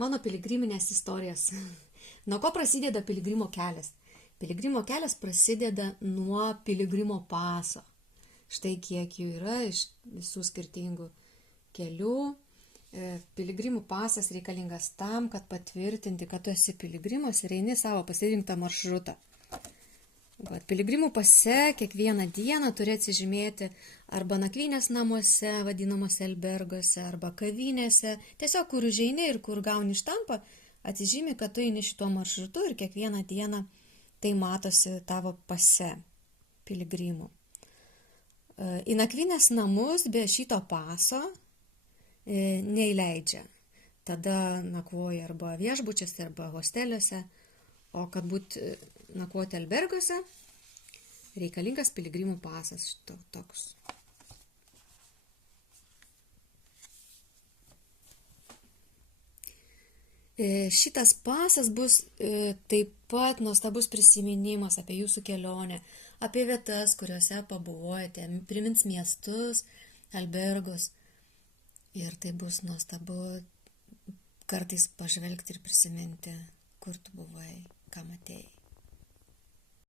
Mano piligriminės istorijos. Nuo ko prasideda piligrimo kelias? Piligrimo kelias prasideda nuo piligrimo paso. Štai kiek jų yra iš visų skirtingų kelių. Piligrimų pasas reikalingas tam, kad patvirtinti, kad tu esi piligrimas ir eini savo pasirinktą maršrutą. Piligrimų pase kiekvieną dieną turi atsižymėti arba nakvynės namuose, vadinamuose albergose, arba kavinėse, tiesiog kur užeini ir kur gauni štampą, atsižymi, kad tu eini šituo maršrutu ir kiekvieną dieną tai matosi tavo pase piligrimų. Į nakvynės namus be šito paso neįleidžia. Tada nakvoja arba viešbučiuose, arba hosteliuose, o kad būt nakvoti albergose, reikalingas piligrimų pasas toks. Šitas pasas bus taip pat nuostabus prisiminimas apie jūsų kelionę, apie vietas, kuriuose pabuvojate, primins miestus, albergus. Ir tai bus nuostabu kartais pažvelgti ir prisiminti, kur tu buvai, ką matėjai.